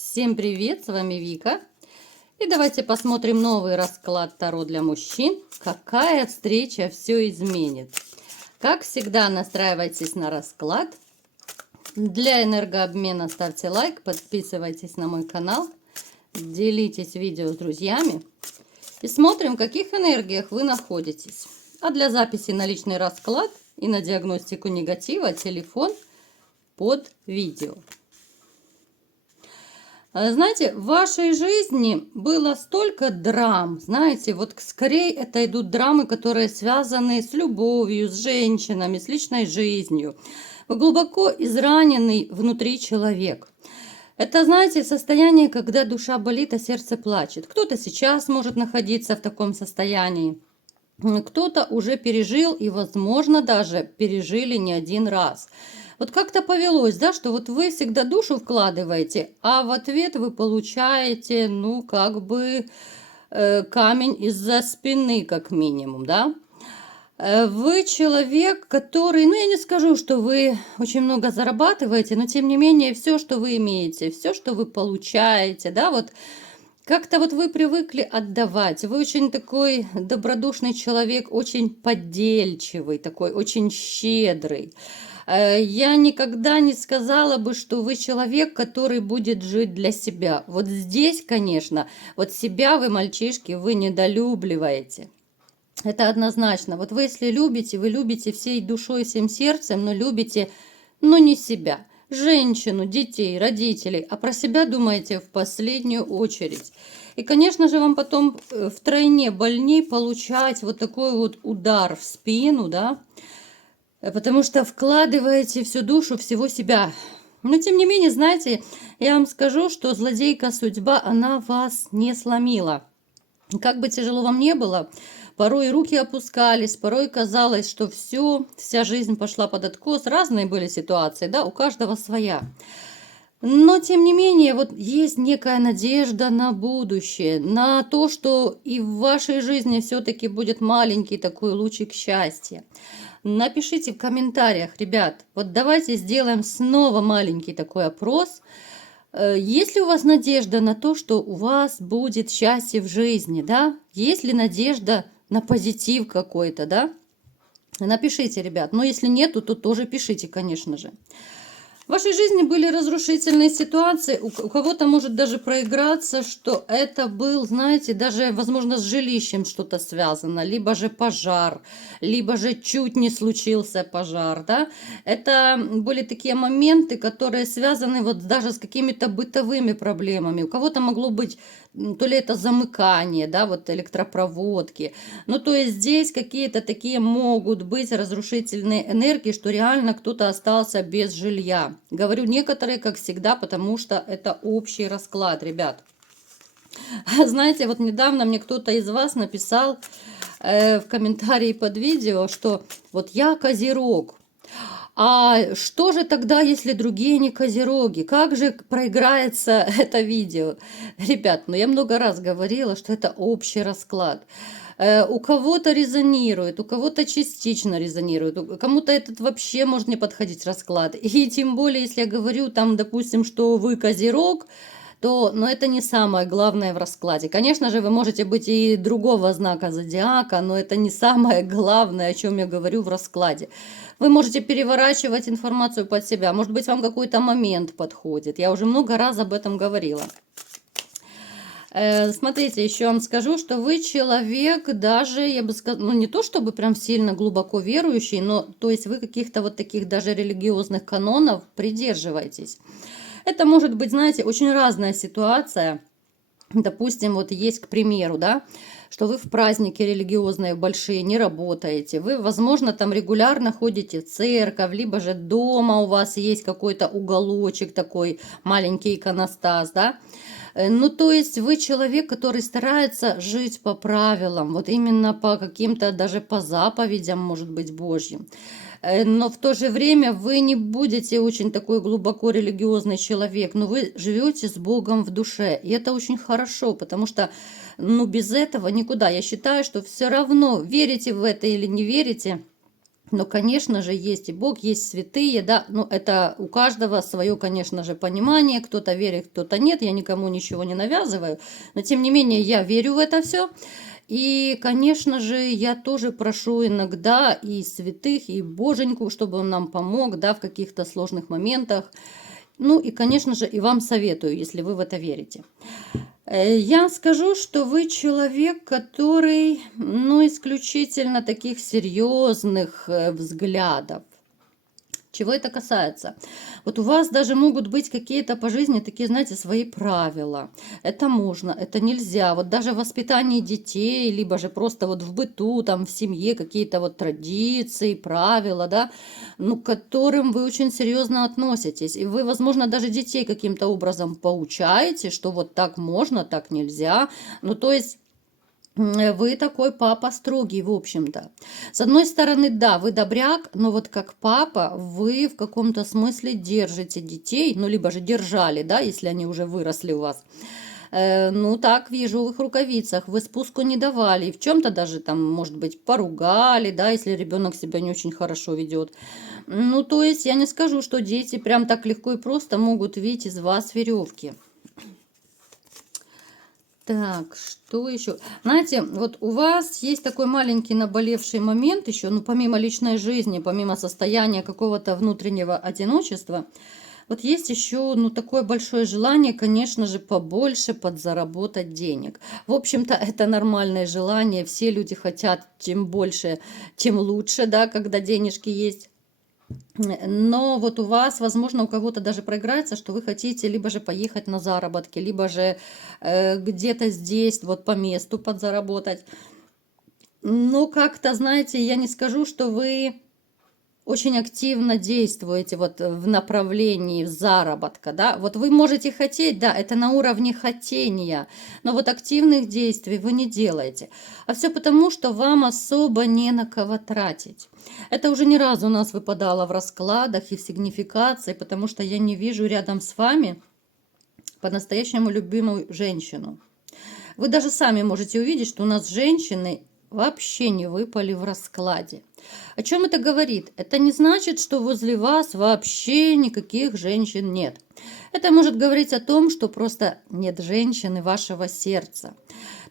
Всем привет, с вами Вика. И давайте посмотрим новый расклад Таро для мужчин. Какая встреча все изменит. Как всегда, настраивайтесь на расклад. Для энергообмена ставьте лайк, подписывайтесь на мой канал, делитесь видео с друзьями. И смотрим, в каких энергиях вы находитесь. А для записи на личный расклад и на диагностику негатива телефон под видео. Знаете, в вашей жизни было столько драм, знаете, вот скорее это идут драмы, которые связаны с любовью, с женщинами, с личной жизнью. Вы глубоко израненный внутри человек. Это, знаете, состояние, когда душа болит, а сердце плачет. Кто-то сейчас может находиться в таком состоянии, кто-то уже пережил и, возможно, даже пережили не один раз. Вот как-то повелось, да, что вот вы всегда душу вкладываете, а в ответ вы получаете, ну, как бы камень из-за спины, как минимум, да. Вы человек, который, ну, я не скажу, что вы очень много зарабатываете, но тем не менее все, что вы имеете, все, что вы получаете, да, вот как-то вот вы привыкли отдавать. Вы очень такой добродушный человек, очень подельчивый, такой очень щедрый. Я никогда не сказала бы, что вы человек, который будет жить для себя. Вот здесь, конечно, вот себя вы, мальчишки, вы недолюбливаете. Это однозначно. Вот вы, если любите, вы любите всей душой, всем сердцем, но любите, но не себя. Женщину, детей, родителей, а про себя думаете в последнюю очередь. И, конечно же, вам потом втройне больней получать вот такой вот удар в спину, да, потому что вкладываете всю душу, всего себя. Но, тем не менее, знаете, я вам скажу, что злодейка судьба, она вас не сломила. Как бы тяжело вам не было, порой руки опускались, порой казалось, что вся жизнь пошла под откос. Разные были ситуации, да, у каждого своя. Но, тем не менее, вот есть некая надежда на будущее, на то, что и в вашей жизни все-таки будет маленький такой лучик счастья. Напишите в комментариях, ребят, вот давайте сделаем снова маленький такой опрос. Есть ли у вас надежда на то, что у вас будет счастье в жизни, да? Есть ли надежда на позитив какой-то, да? Напишите, ребят. Но если нету, то тоже пишите, конечно же. В вашей жизни были разрушительные ситуации, у кого-то может даже проиграться, что это был, знаете, даже, возможно, с жилищем что-то связано, либо же пожар, либо же чуть не случился пожар, да. Это были такие моменты, которые связаны вот даже с какими-то бытовыми проблемами. У кого-то могло быть то ли это замыкание, да, вот электропроводки. Ну, то есть здесь какие-то такие могут быть разрушительные энергии, что реально кто-то остался без жилья. Говорю некоторые, как всегда, потому что это общий расклад, ребят. Знаете, вот недавно мне кто-то из вас написал в комментарии под видео, что вот я козерог. А что же тогда, если другие не козероги? Как же проиграется это видео? Ребят, ну я много раз говорила, что это общий расклад. У кого-то резонирует, у кого-то частично резонирует, кому-то этот вообще может не подходить расклад. И тем более, если я говорю там, допустим, что вы козерог, то, но это не самое главное в раскладе. Конечно же, вы можете быть и другого знака зодиака, но это не самое главное, о чем я говорю в раскладе. Вы можете переворачивать информацию под себя. Может быть, вам какой-то момент подходит. Я уже много раз об этом говорила. Смотрите, еще вам скажу, что вы человек даже, я бы сказала, ну не то чтобы прям сильно глубоко верующий, но то есть вы каких-то вот таких даже религиозных канонов придерживаетесь. Это может быть, знаете, очень разная ситуация. Допустим, вот есть, к примеру, да, что вы в праздники религиозные большие не работаете. Вы, возможно, там регулярно ходите в церковь, либо же дома у вас есть какой-то уголочек такой, маленький иконостас, да. Ну, то есть вы человек, который старается жить по правилам, вот именно по каким-то, даже по заповедям, может быть, Божьим. Но в то же время вы не будете очень такой глубоко религиозный человек, но вы живете с Богом в душе. И это очень хорошо, потому что, ну, без этого никуда. Я считаю, что все равно, верите в это или не верите, Но, конечно же, есть и Бог, есть святые, да, ну, это у каждого свое, конечно же, понимание, кто-то верит, кто-то нет, я никому ничего не навязываю, но, тем не менее, я верю в это все, и, конечно же, я тоже прошу иногда и святых, и Боженьку, чтобы он нам помог, да, в каких-то сложных моментах, ну, и, конечно же, и вам советую, если вы в это верите. Я скажу, что вы человек, который, ну, исключительно таких серьезных взглядов. Чего это касается? Вот у вас даже могут быть какие-то по жизни такие, знаете, свои правила. Это можно, это нельзя. Вот даже в воспитании детей, либо же просто вот в быту, там, в семье какие-то вот традиции, правила, да, ну, к которым вы очень серьезно относитесь. И вы, возможно, даже детей каким-то образом поучаете, что вот так можно, так нельзя. Ну, то есть вы такой папа строгий, в общем-то. С одной стороны, да, вы добряк, но вот как папа вы в каком-то смысле держите детей, ну, либо же держали, да, если они уже выросли у вас. Ну, так вижу в их рукавицах. Вы спуску не давали. И в чем-то даже там, может быть, поругали, да, если ребенок себя не очень хорошо ведет. Ну, то есть я не скажу, что дети прям так легко и просто могут видеть из вас веревки. Так, что еще? Знаете, вот у вас есть такой маленький наболевший момент еще, ну, помимо личной жизни, помимо состояния какого-то внутреннего одиночества, вот есть еще, ну, такое большое желание, конечно же, побольше подзаработать денег. В общем-то, это нормальное желание, все люди хотят, чем больше, тем лучше, да, когда денежки есть. Но вот у вас, возможно, у кого-то даже проиграется, что вы хотите либо же поехать на заработки, либо же где-то здесь вот по месту подзаработать. Но как-то, знаете, я не скажу, что вы очень активно действуете вот в направлении заработка, да, вот вы можете хотеть, да, это на уровне хотения, но вот активных действий вы не делаете, а все потому, что вам особо не на кого тратить. Это уже не раз у нас выпадало в раскладах и в сигнификации, потому что я не вижу рядом с вами по-настоящему любимую женщину. Вы даже сами можете увидеть, что у нас женщины вообще не выпали в раскладе. О чем это говорит? Это не значит, что возле вас вообще никаких женщин нет. Это может говорить о том, что просто нет женщины вашего сердца.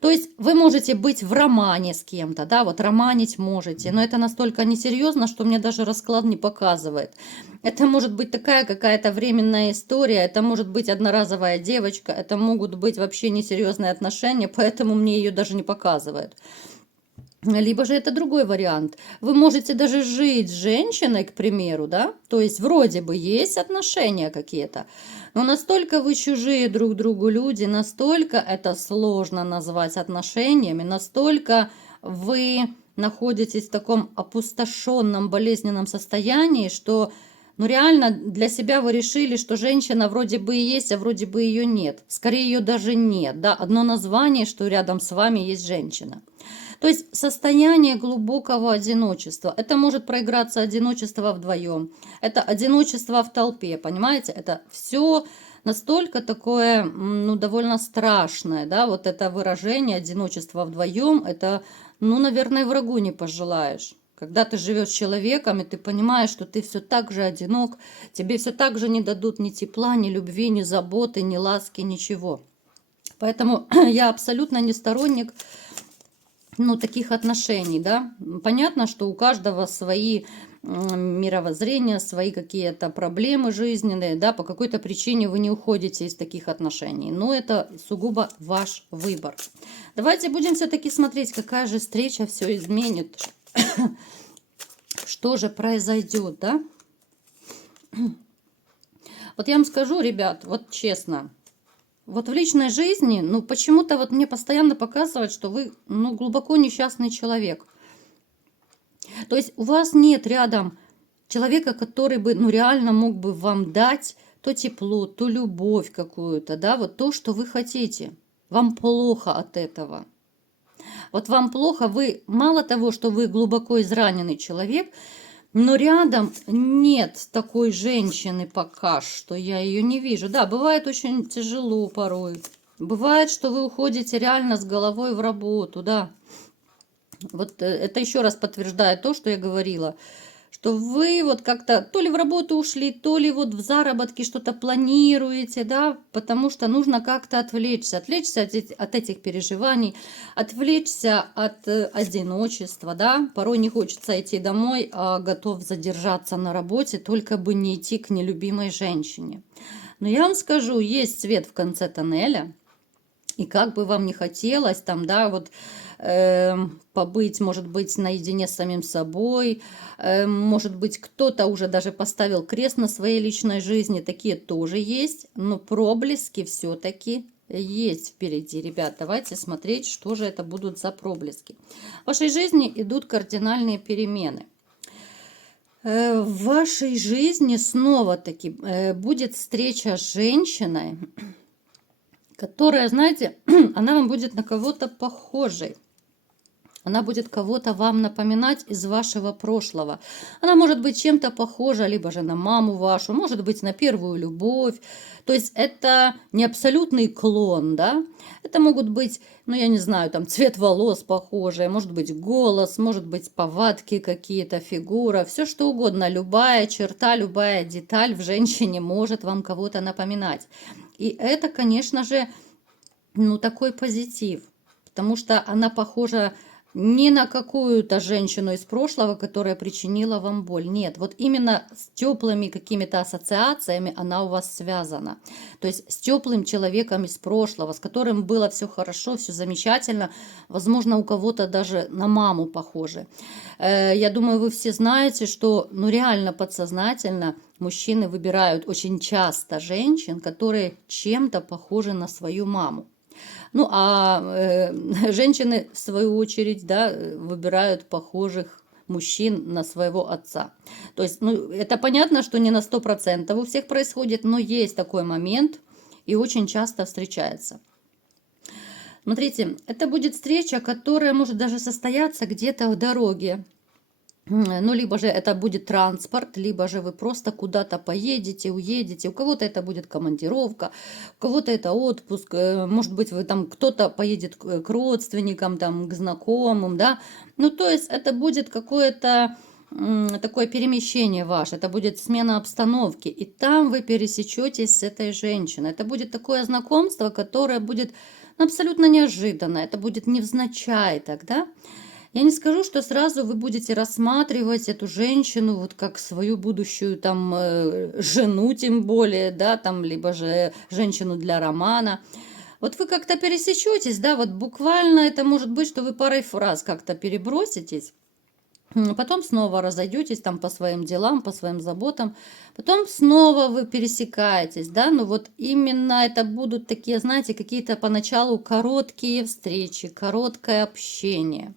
То есть вы можете быть в романе с кем-то, да, вот романить можете, но это настолько несерьезно, что мне даже расклад не показывает. Это может быть такая какая-то временная история, это может быть одноразовая девочка, это могут быть вообще несерьезные отношения, поэтому мне ее даже не показывает. Либо же это другой вариант. Вы можете даже жить с женщиной, к примеру, да, то есть вроде бы есть отношения какие-то, но настолько вы чужие друг другу люди, настолько это сложно назвать отношениями, настолько вы находитесь в таком опустошенном, болезненном состоянии, что ну реально для себя вы решили, что женщина вроде бы и есть, а вроде бы ее нет. Скорее ее даже нет, да, одно название, что рядом с вами есть женщина. То есть состояние глубокого одиночества. Это может проиграться одиночество вдвоем. Это одиночество в толпе, понимаете? Это все настолько такое, ну, довольно страшное, да, вот это выражение одиночества вдвоем, это, ну, наверное, врагу не пожелаешь. Когда ты живешь с человеком, и ты понимаешь, что ты все так же одинок, тебе все так же не дадут ни тепла, ни любви, ни заботы, ни ласки, ничего. Поэтому я абсолютно не сторонник, ну, таких отношений, да. Понятно, что у каждого свои мировоззрения, свои какие-то проблемы жизненные, да, по какой-то причине вы не уходите из таких отношений, но это сугубо ваш выбор. Давайте будем все-таки смотреть, какая же встреча все изменит, что же произойдет, да. Вот я вам скажу, ребят, вот честно, вот в личной жизни, ну, почему-то вот мне постоянно показывают, что вы, ну, глубоко несчастный человек. То есть у вас нет рядом человека, который бы, ну, реально мог бы вам дать то тепло, то любовь какую-то, да, вот то, что вы хотите. Вам плохо от этого. Вот вам плохо, вы, мало того, что вы глубоко израненный человек, но рядом нет такой женщины пока что, я ее не вижу. Да, бывает очень тяжело порой. Бывает, что вы уходите реально с головой в работу, да. Вот это еще раз подтверждает то, что я говорила, что вы вот как-то то ли в работу ушли, то ли вот в заработке что-то планируете, да, потому что нужно как-то отвлечься, от этих переживаний, отвлечься от одиночества, да, порой не хочется идти домой, а готов задержаться на работе, только бы не идти к нелюбимой женщине. Но я вам скажу, есть свет в конце тоннеля, и как бы вам не хотелось там, да, вот побыть, может быть, наедине с самим собой, может быть, кто-то уже даже поставил крест на своей личной жизни, такие тоже есть, но проблески все-таки есть впереди, ребят. Давайте смотреть, что же это будут за проблески. В вашей жизни идут кардинальные перемены. В вашей жизни снова-таки будет встреча с женщиной, которая, знаете, она вам будет на кого-то похожей. Она будет кого-то вам напоминать из вашего прошлого. Она может быть чем-то похожа, либо же на маму вашу, может быть на первую любовь. То есть это не абсолютный клон, да? Это могут быть, ну я не знаю, там цвет волос похожий, может быть голос, может быть повадки какие-то, фигура, все что угодно. Любая черта, любая деталь в женщине может вам кого-то напоминать. И это, конечно же, ну такой позитив, потому что она похожа не на какую-то женщину из прошлого, которая причинила вам боль. Нет, вот именно с теплыми какими-то ассоциациями она у вас связана. То есть с теплым человеком из прошлого, с которым было все хорошо, все замечательно. Возможно, у кого-то даже на маму похоже. Я думаю, вы все знаете, что ну реально подсознательно мужчины выбирают очень часто женщин, которые чем-то похожи на свою маму. Ну, а женщины, в свою очередь, да, выбирают похожих мужчин на своего отца. То есть, ну, это понятно, что не на 100% у всех происходит, но есть такой момент и очень часто встречается. Смотрите, это будет встреча, которая может даже состояться где-то в дороге. Ну, либо же это будет транспорт, либо же вы просто куда-то поедете, уедете. У кого-то это будет командировка, у кого-то это отпуск. Может быть, вы там кто-то поедет к родственникам, там, к знакомым, да. Ну, то есть это будет какое-то такое перемещение ваше, это будет смена обстановки. И там вы пересечетесь с этой женщиной. Это будет такое знакомство, которое будет абсолютно неожиданно. Это будет невзначай тогда. Я не скажу, что сразу вы будете рассматривать эту женщину вот как свою будущую там жену, тем более, да, там, либо же женщину для романа. Вот вы как-то пересечетесь, да, вот буквально это может быть, что вы парой фраз как-то переброситесь, потом снова разойдетесь там по своим делам, по своим заботам, потом снова вы пересекаетесь, да, но вот именно это будут такие, знаете, какие-то поначалу короткие встречи, короткое общение.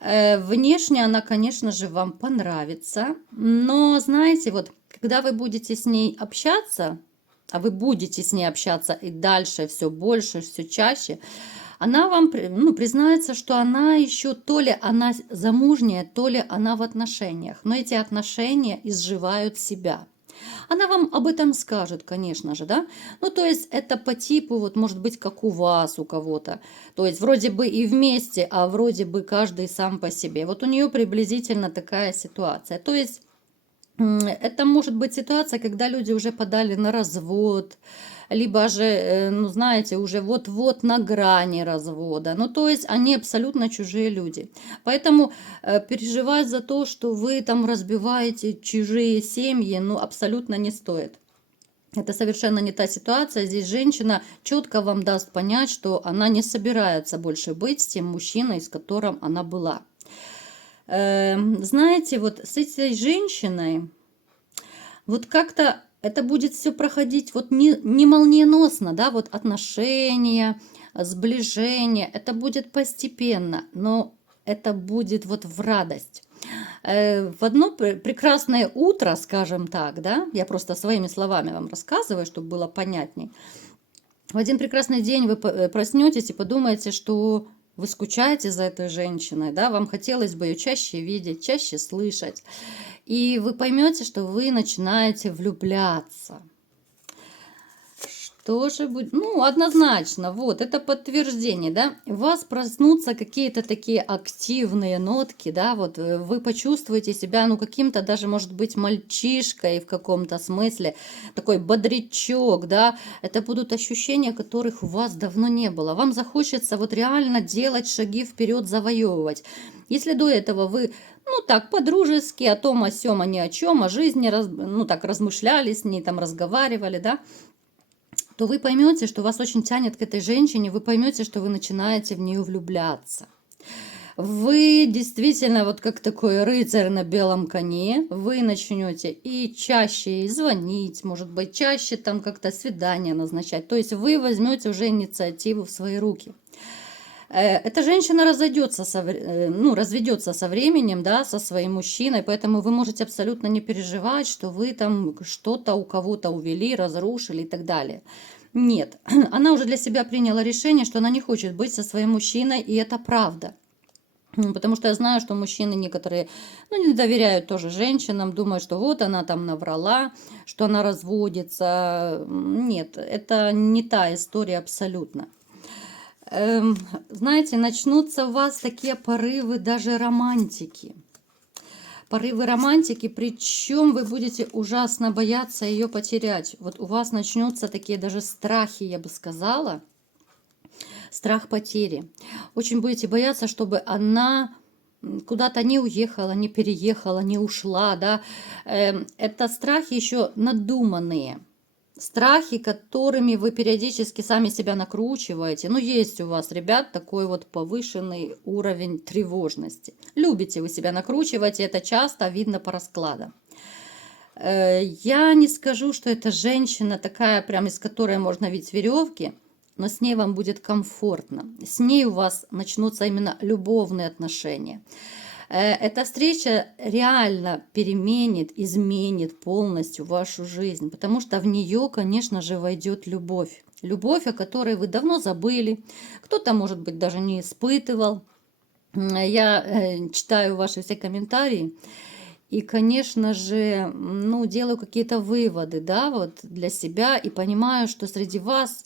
Внешне она, конечно же, вам понравится, но, знаете, вот когда вы будете с ней общаться, а вы будете с ней общаться и дальше все больше, все чаще, она вам признается, что она еще то ли она замужняя, то ли она в отношениях, но эти отношения изживают себя. Она вам об этом скажет, конечно же, да. Ну, то есть это по типу, вот может быть, как у вас, у кого-то. То есть вроде бы и вместе, а вроде бы каждый сам по себе. Вот у нее приблизительно такая ситуация. То есть это может быть ситуация, когда люди уже подали на развод, либо же, ну, знаете, уже вот-вот на грани развода. Ну, то есть они абсолютно чужие люди. Поэтому переживать за то, что вы там разбиваете чужие семьи, ну, абсолютно не стоит. Это совершенно не та ситуация. Здесь женщина четко вам даст понять, что она не собирается больше быть с тем мужчиной, с которым она была. Знаете, вот с этой женщиной вот как-то это будет все проходить вот не молниеносно, да, вот отношения, сближение, это будет постепенно, но это будет вот в радость. В одно прекрасное утро, скажем так, да, я просто своими словами вам рассказываю, чтобы было понятней. В один прекрасный день вы проснетесь и подумаете, что вы скучаете за этой женщиной, да, вам хотелось бы ее чаще видеть, чаще слышать. И вы поймете, что вы начинаете влюбляться. тоже будет, ну, однозначно, вот, это подтверждение, да, у вас проснутся какие-то такие активные нотки, да, вот, вы почувствуете себя, ну, каким-то даже, может быть, мальчишкой в каком-то смысле, такой бодрячок, да, это будут ощущения, которых у вас давно не было, вам захочется вот реально делать шаги вперед, завоевывать. Если до этого вы, ну, так, по-дружески, о том, о сём, о ни о чем, о жизни, ну, так, размышляли с ней, там, разговаривали, да, то вы поймете, что вас очень тянет к этой женщине, вы поймете, что вы начинаете в нее влюбляться. Вы действительно вот как такой рыцарь на белом коне, вы начнете и чаще ей звонить, может быть, чаще там как-то свидания назначать. То есть вы возьмете уже инициативу в свои руки. Эта женщина разойдется, ну, разведется со временем, да, со своим мужчиной, поэтому вы можете абсолютно не переживать, что вы там что-то у кого-то увели, разрушили и так далее. Нет, она уже для себя приняла решение, что она не хочет быть со своим мужчиной, и это правда. Потому что я знаю, что мужчины некоторые, ну, не доверяют тоже женщинам, думают, что вот она там наврала, что она разводится. Нет, это не та история абсолютно. Знаете, начнутся у вас такие порывы даже романтики. Порывы романтики, причем вы будете ужасно бояться ее потерять. Вот у вас начнутся такие даже страхи, я бы сказала. Страх потери. Очень будете бояться, чтобы она куда-то не уехала, не переехала, не ушла, да. Это страхи еще надуманные. Страхи, которыми вы периодически сами себя накручиваете. Ну, есть у вас, ребят, такой вот повышенный уровень тревожности. Любите вы себя накручивать, и это часто видно по раскладам. Я не скажу, что это женщина такая, прям из которой можно видеть веревки, но с ней вам будет комфортно. С ней у вас начнутся именно любовные отношения. Эта встреча реально переменит, изменит полностью вашу жизнь, потому что в нее, конечно же, войдет любовь. Любовь, о которой вы давно забыли, кто-то, может быть, даже не испытывал. Я читаю ваши все комментарии и, конечно же, ну, делаю какие-то выводы, да, вот для себя и понимаю, что среди вас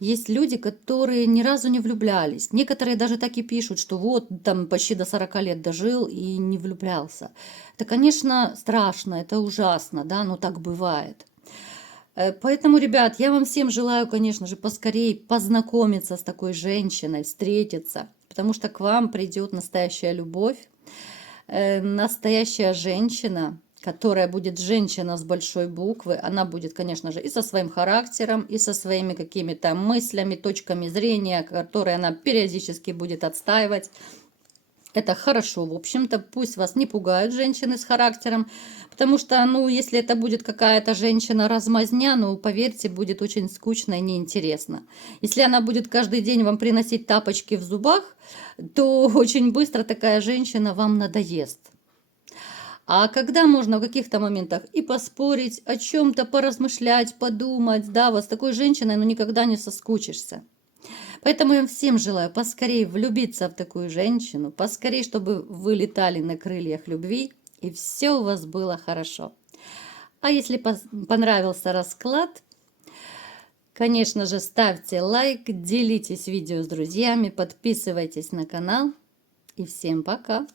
есть люди, которые ни разу не влюблялись. Некоторые даже так и пишут, что вот там почти до 40 лет дожил и не влюблялся. Это, конечно, страшно, это ужасно, да, но так бывает. Поэтому, ребят, я вам всем желаю, конечно же, поскорее познакомиться с такой женщиной, встретиться, потому что к вам придет настоящая любовь, настоящая женщина, которая будет женщина с большой буквы, она будет, конечно же, и со своим характером, и со своими какими-то мыслями, точками зрения, которые она периодически будет отстаивать. Это хорошо, в общем-то, пусть вас не пугают женщины с характером, потому что, ну, если это будет какая-то женщина-размазня, ну, поверьте, будет очень скучно и неинтересно. Если она будет каждый день вам приносить тапочки в зубах, то очень быстро такая женщина вам надоест. А когда можно в каких-то моментах и поспорить, о чем-то поразмышлять, подумать, да, вот с такой женщиной, ну, никогда не соскучишься. Поэтому я всем желаю поскорее влюбиться в такую женщину, поскорее, чтобы вы летали на крыльях любви, и все у вас было хорошо. А если понравился расклад, конечно же, ставьте лайк, делитесь видео с друзьями, подписывайтесь на канал, и всем пока!